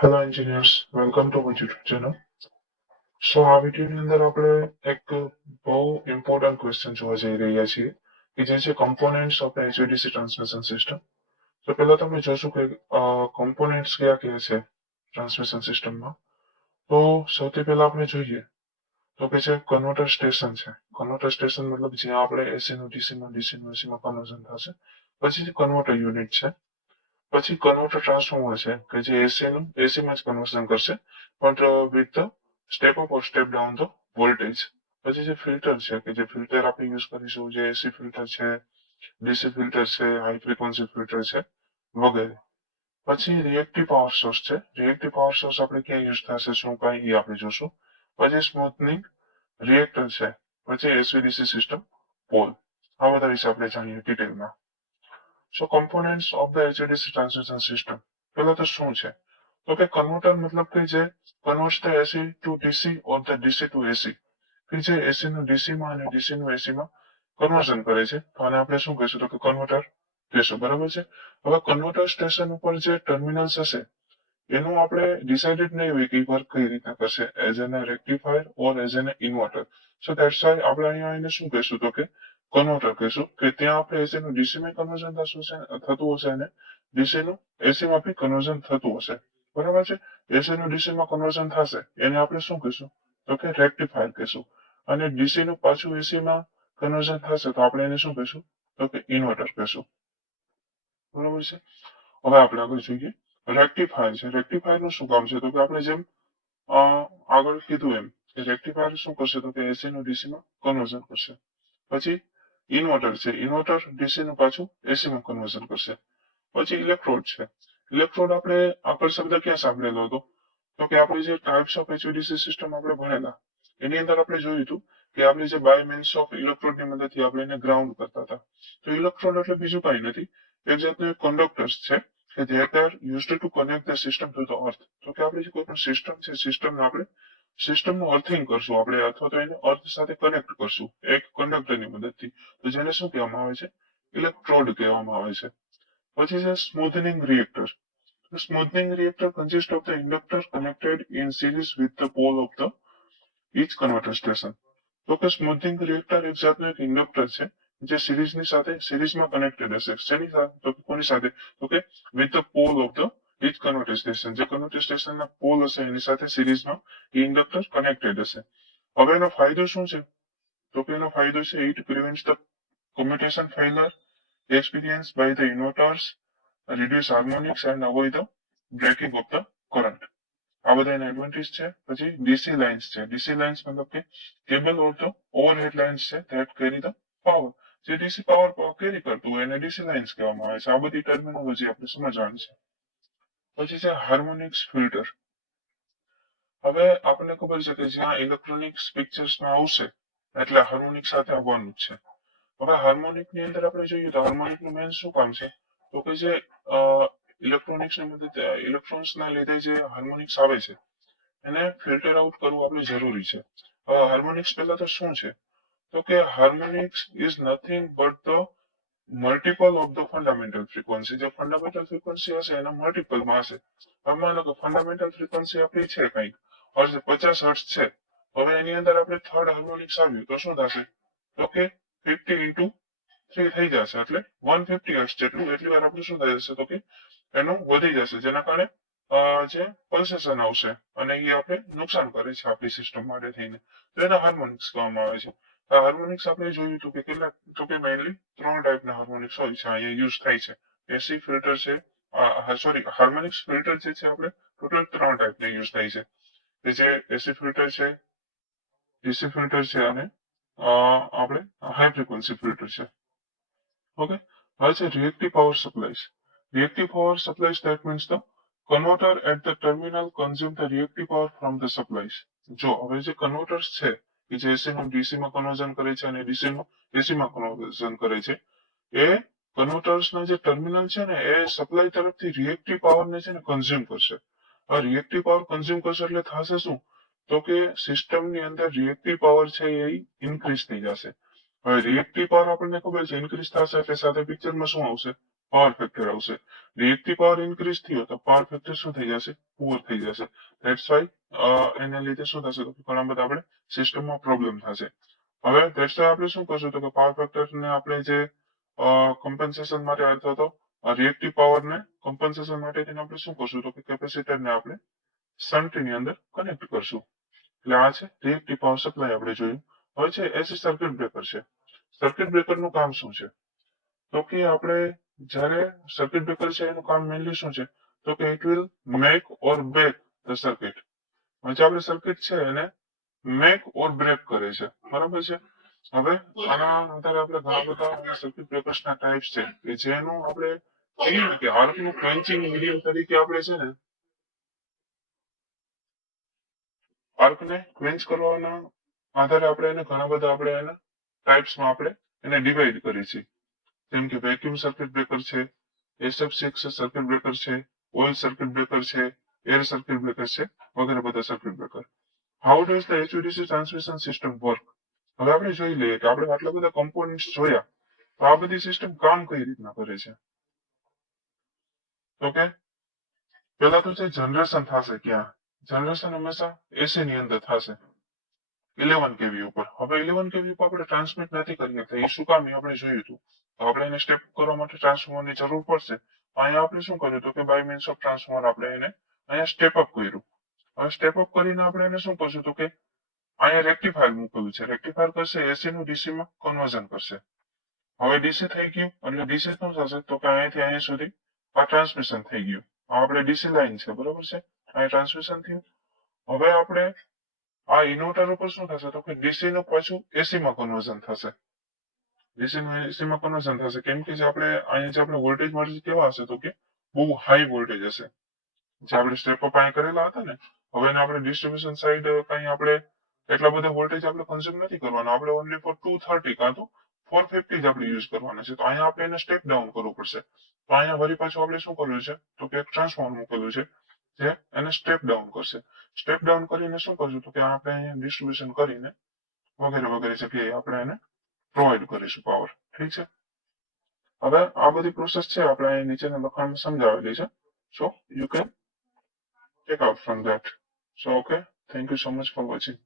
Hello engineers, welcome to our YouTube channel. So આ વિડીયોની અંદર આપણે એક બહુ ઇમ્પોર્ટન્ટ ક્વેશ્ચન જોવા જઈ રહ્યા છીએ કે જે છે કમ્પોનેન્ટ્સ ઓફ એચવીડીસી ટ્રાન્સમિશન સિસ્ટમ. તો પહેલા તમે જોશો કે કમ્પોનેન્ટ્સ કયા કયા છે ટ્રાન્સમિશન સિસ્ટમમાં. તો સૌથી પહેલા આપણે જોઈએ તો કે છે કન્વર્ટર સ્ટેશન છે. કન્વર્ટર સ્ટેશન મતલબ જ્યાં આપણે એસી નું ડીસી નું એસી માં કન્વર્ઝન થશે. પછી કન્વર્ટર યુનિટ છે. પછી કન્વર્ટર ટ્રાન્સફોર્મર છે કે જે એસી નું એસી માં જ કન્વર્ઝન કરશે, પણ with the step up or step down the voltage. પછી જે ફિલ્ટર છે કે જે ફિલ્ટર આપણે યુઝ કરીશું, જે એસી ફિલ્ટર છે, ડીસી ફિલ્ટર છે, હાઈ ફ્રીક્વન્સી ફિલ્ટર છે વગેરે. પછી રિએક્ટિવ પાવર સોર્સ છે. રિએક્ટિવ પાવર સોર્સ આપણે ક્યાં યુઝ થશે, શું કઈ એ આપણે જોશું. પછી સ્મૂથનિંગ રિએક્ટર છે. પછી એસવીડીસી સિસ્ટમ પોલ. આ બધા વિશે આપણે જાણીએ ડિટેલમાં. So components of the HVDC transmission system. પહેલા તો શું છે, તો કે કન્વર્ટર મતલબ કે જે converts the AC to DC or the DC to AC, કે જે એસી નું ડીસી માં અને ડીસી નું એસી માં કન્વર્ઝન કરે છે. તો આને આપણે શું કહીશું, તો કે કન્વર્ટર કહીશું. બરાબર છે. હવે કન્વર્ટર સ્ટેશન ઉપર જે ટર્મિનલ્સ હશે એનું આપણે ડિસાઇડેડ નહીં હોય કે વર્ક કઈ રીતના કરશે, as an rectifier or as an inverter. So that's why આપણે અહીંયા એને શું કહીશું, તો કે કન્વર્ટર કહીશું, કે ત્યાં આપણે એસી નું ડીસી માં કન્વર્ઝન થતું હશે અને ડીસી નું એસી માં બી કન્વર્ઝન થતું હશે. બરાબર છે. એસી નું ડીસી માં કન્વર્ઝન થશે એને આપણે શું કહીશું, તો કે રેક્ટિફાયર કહીશું. અને ડીસી નું પાછું એસી માં કન્વર્ઝન થશે તો આપણે એને શું કહીશું, તો કે ઇન્વર્ટર કહીશું. બરાબર છે. હવે આપણે આગળ જોઈએ રેક્ટિફાયર છે. રેક્ટિફાયર નું શું કામ છે, તો કે આપણે જેમ આગળ કીધું એમ કે રેક્ટિફાયર શું કરશે, તો કે એસી નું ડીસી માં કન્વર્ઝન કરશે. પછી ઇન્વર્ટર છે. ઇન્વર્ટર ડીસી નું પાછું એસી માં કન્વર્ઝન કરશે. પછી ઇલેક્ટ્રોડ છે. ઇલેક્ટ્રોડ આપણે આગળ શબ્દ ક્યાં સાંભળેલો હતો, તો કે આપણે જે ટાઈપ્સ ઓફ એચવીડીસી સિસ્ટમ આપણે ભણેલા એની અંદર આપણે જોયું હતું કે આપણે જે બાય મીન્સ ઓફ ઇલેક્ટ્રોડ ની મદદથી આપણે એને ગ્રાઉન્ડ કરતા હતા. તો ઇલેક્ટ્રોડ એટલે બીજું કઈ નથી, એક જાતનું કંડક્ટર્સ છે કે જે are used to connect the system to the earth. તો કે આપણે જે કોઈ પણ સિસ્ટમ છે, સિસ્ટમને આપણે સિસ્ટમનું અર્થિંગ કરશું આપણે, અથવા તો એને અર્થ સાથે કનેક્ટ કરશું એક કંડક્ટરની મદદથી. તો જેને શું કહેવામાં આવે છે, ઇલેક્ટ્રોડ કહેવામાં આવે છે. પછી છે smoothing reactor. Smoothing reactor consist of the inductor connected in series with the pole of the each converter station. તો કે સ્મૂથનિંગ રિએક્ટર એક જાતનું એક ઇન્ડક્ટર છે જે સિરીઝની સાથે સિરીઝમાં કનેક્ટેડ હશે. શેની સાથે, તો કોની સાથે, તો કે with the pole of the each converter station. જે કન્વર્ટર સ્ટેશનના પોલ હશે એની સાથે સિરીઝમાં એ ઇન્ડક્ટર કનેક્ટેડ હશે. હવે એનો ફાયદો શું છે, તો કે એનો ફાયદો છે it prevents the commutation failure experienced by the inverters, reduce harmonics and avoid the breaking of the current. આ બધા એના એડવાન્ટેજ છે. પછી ડીસી લાઇન્સ છે. ડીસી લાઇન્સ મતલબ કે cable or the overhead lines છે ધેટ કેરી ધ પાવર. જે ડીસી પાવર કેરી કરતું હોય એને ડીસી લાઇન્સ કહેવામાં આવે છે. આ બધી ટર્મિનોલોજી આપણે સમજવાની છે. પછી છે હાર્મોનિક્સ ફિલ્ટર. હવે આપણને ખબર છે કે જ્યાં ઇલેક્ટ્રોનિક્સ પિક્ચર્સમાં આવશે એટલે હાર્મોનિક સાથે આવવાનું જ છે. હવે હાર્મોનિક ની અંદર આપણે જોઈએ તો હાર્મોનિક નું મેન શું કામ છે, તો કે જે ઇલેક્ટ્રોનિક્સ ની મદદ ઇલેક્ટ્રોન્સ ના લીધે જે હાર્મોનિક્સ આવે છે એને ફિલ્ટર આઉટ કરવું આપણે જરૂરી છે. હવે હાર્મોનિક્સ પહેલા તો શું છે, તો કે harmonics is nothing but the multiple of the fundamental frequency. જે ફંડામેન્ટલ ફ્રીક્વન્સી હશે એના મલ્ટિપલમાં હશે. હવે માનો કે ફંડામેન્ટલ ફ્રીક્વન્સી આપણી છે કંઈક 50 હર્ટ્ઝ છે. હવે એની અંદર આપણે થર્ડ હાર્મોનિક્સ આવ્યું તો શું થશે, તો કે 50 ઇન્ટુ 3 થઈ જશે એટલે 150 હર્ટ્ઝ જેટલું. એટલી વાર આપણે શું થઈ જશે, તો કે એનું વધી જશે, જેના કારણે જે પલ્સેશન આવશે અને એ આપણે નુકસાન કરે છે આપણી સિસ્ટમ માટે થઈને. તો એને હાર્મોનિક્સ કહેવામાં આવે છે. આ હાર્મોનિક્સ આપણે જોયું હતું કે કેટલા, તો કે મેઇનલી 3 ટાઈપના હાર્મોનિક્સ હોય છે અહીંયા યુઝ થાય છે. એસી ફિલ્ટર છે, સોરી હાર્મોનિક્સ ફિલ્ટર જે છે આપણે ટોટલ 3 ટાઈપના યુઝ થાય છે, કે જે એસી ફિલ્ટર છે, ડીસી ફિલ્ટર છે અને આપણે હાઈ ફ્રીક્વન્સી ફિલ્ટર છે. ઓકે. હવે છે reactive power supplies. Reactive power supplies, that means the converter at the terminal consume the reactive power from the supplies. જો હવે જે કન્વર્ટર્સ છે કે જે એસી નું ડીસી માં કન્વર્ઝન કરે છે અને ડીસી નું એસી માં કન્વર્ઝન કરે છે, એ કન્વર્ટર્સ ના જે ટર્મિનલ છે ને એ સપ્લાય તરફથી રિએક્ટિવ પાવર ને છે ને કન્ઝ્યુમ કરશે. આ રિએક્ટિવ પાવર કન્ઝ્યુમ કરશે એટલે થશે શું, તો કે સિસ્ટમ ની અંદર રિએક્ટિવ પાવર છે એ ઇન્ક્રીઝ થઈ જશે. હવે રિએક્ટિવ પાવર આપણને ખબર છે ઇન્ક્રીઝ થશે એટલે સાથે પિક્ચરમાં શું આવશે, પાવર ફેક્ટર આવશે. રિએક્ટિવ પાવર ઇન્ક્રીઝ થયો તો પાવર ફેક્ટર શું થઈ જશે? પુઅર થઈ જશે. ધેટ્સ વાય એના લીધે શું થશે? તો ઘણા બધા આપણે સિસ્ટમમાં પ્રોબ્લેમ થશે. હવે ધેટ્સ વાય આપણે શું કરશું? તો કે પાવર ફેક્ટરને આપણે જે કમ્પન્સેશન માટે અથવા તો રિએક્ટિવ પાવરને કમ્પન્સેશન માટે તેને આપણે શું કરશું? તો કે કેપેસિટરને આપણે શન્ટની અંદર કનેક્ટ કરશું. એટલે આ છે રિએક્ટિવ પાવર સપ્લાય આપણે જોયું. હવે છે એસી સર્કિટ બ્રેકર છે. સર્કિટ બ્રેકરનું કામ શું છે? તો કે આપણે જ્યારે સર્કિટ બ્રેકર છે એનું કામ મેનલી શું છે? તો કે it will make or break the circuit. જે આપણે સર્કિટ છે એને મેક ઓર બ્રેક કરે છે. બરાબર છે. હવે આના આધારે આપણે ઘણા બધા સર્કિટ બ્રેકર્સના ટાઈપ્સ છે કે જેનું આપણે કહીએ કે આર્કનું ક્વેન્ચિંગ મીડિયમ તરીકે આપણે છે ને આર્કને ક્વેન્ચ કરવાના આધારે આપણે એને ઘણા બધા આપણે એના ટાઈપ્સમાં આપણે એને ડિવાઈડ કરી છે. જેમ કે વેક્યુમ સર્કિટ બ્રેકર છે, SF6 સર્કિટ બ્રેકર છે, ઓઇલ સર્કિટ બ્રેકર છે, એર સર્કિટ બ્રેકર છે, વગેરે બધા circuit breaker. How does the HVDC transmission system work? હવે આપણે જોઈ લઈએ કે આપણે આટલા બધા કમ્પોનન્ટ્સ જોયા તો આ બધી સિસ્ટમ કામ કઈ રીતના કરે છે. તો કે પેલા તો જે જનરેશન થશે ક્યાં? જનરેશન હંમેશા એસી ની અંદર થશે 11 કેવી ઉપર. હવે 11 કેવી ઉપર આપણે ટ્રાન્સમિટ નથી કરી શકતા. એ શું કામ? એ આપણે જોયું હતું. આપણે એને સ્ટેપ કરવા માટે ટ્રાન્સફોર્મરની જરૂર પડશે. અહીંયા આપણે શું કર્યું તો કે બાય મીન્સ ઓફ ટ્રાન્સફોર્મર આપણે એને અહીંયા સ્ટેપ અપ કર્યું. હવે સ્ટેપ અપ કરીને આપણે એને શું કરશું તો કે અહીંયા રેક્ટિફાયર મૂકેલું છે. રેક્ટિફાયર કરશે એસી નું ડીસી માં કન્વર્ઝન કરશે. હવે ડીસી થઈ ગયું એટલે ડીસી શું થશે તો કે અહીંયાથી અહીંયા સુધી આ ટ્રાન્સમિશન થઈ ગયું. આ આપણે ડીસી લાઈન છે. બરોબર છે. અહીંયા ટ્રાન્સમિશન થયું. હવે આપણે આ ઇન્વર્ટર ઉપર શું થશે તો કે ડીસી નું પાછું એસી માં કન્વર્ઝન થશે. ડીસી નું એસી માં કન્વર્ઝન થશે કેમ કે જે આપણે અહીંયા જે આપણે વોલ્ટેજ મળશે કેવા હશે તો કે બહુ હાઈ વોલ્ટેજ હશે. જે આપણે સ્ટેપ અપ અહીંયા કરેલા હતા ને હવે એને આપણે ડિસ્ટ્રીબ્યુશન સાઈડ કઈ આપણે એટલા બધા વોલ્ટેજ આપણે કન્ઝ્યુમ નથી કરવાના. આપણે ઓનલી ફોર 230 કાં તો 450 જ આપણે યુઝ કરવાના છે. તો અહીંયા આપણે એને સ્ટેપ ડાઉન કરવું પડશે. તો અહીંયા વળી પાછું આપણે શું કર્યું છે તો કે એક ટ્રાન્સફોર્મર મૂકેલું છે જે એને સ્ટેપ ડાઉન કરશે. સ્ટેપ ડાઉન કરીને શું કરશું તો કે આપણે અહીંયા ડિસ્ટ્રીબ્યુશન કરીને વગેરે વગેરે જગ્યાએ આપણે એને પ્રોવાઈડ કરીશું પાવર. ઠીક છે. હવે આ બધી પ્રોસેસ છે આપણે અહીં નીચેના લખાણમાં સમજાવેલી છે. So you can take out from that. So, okay, thank you so much for watching.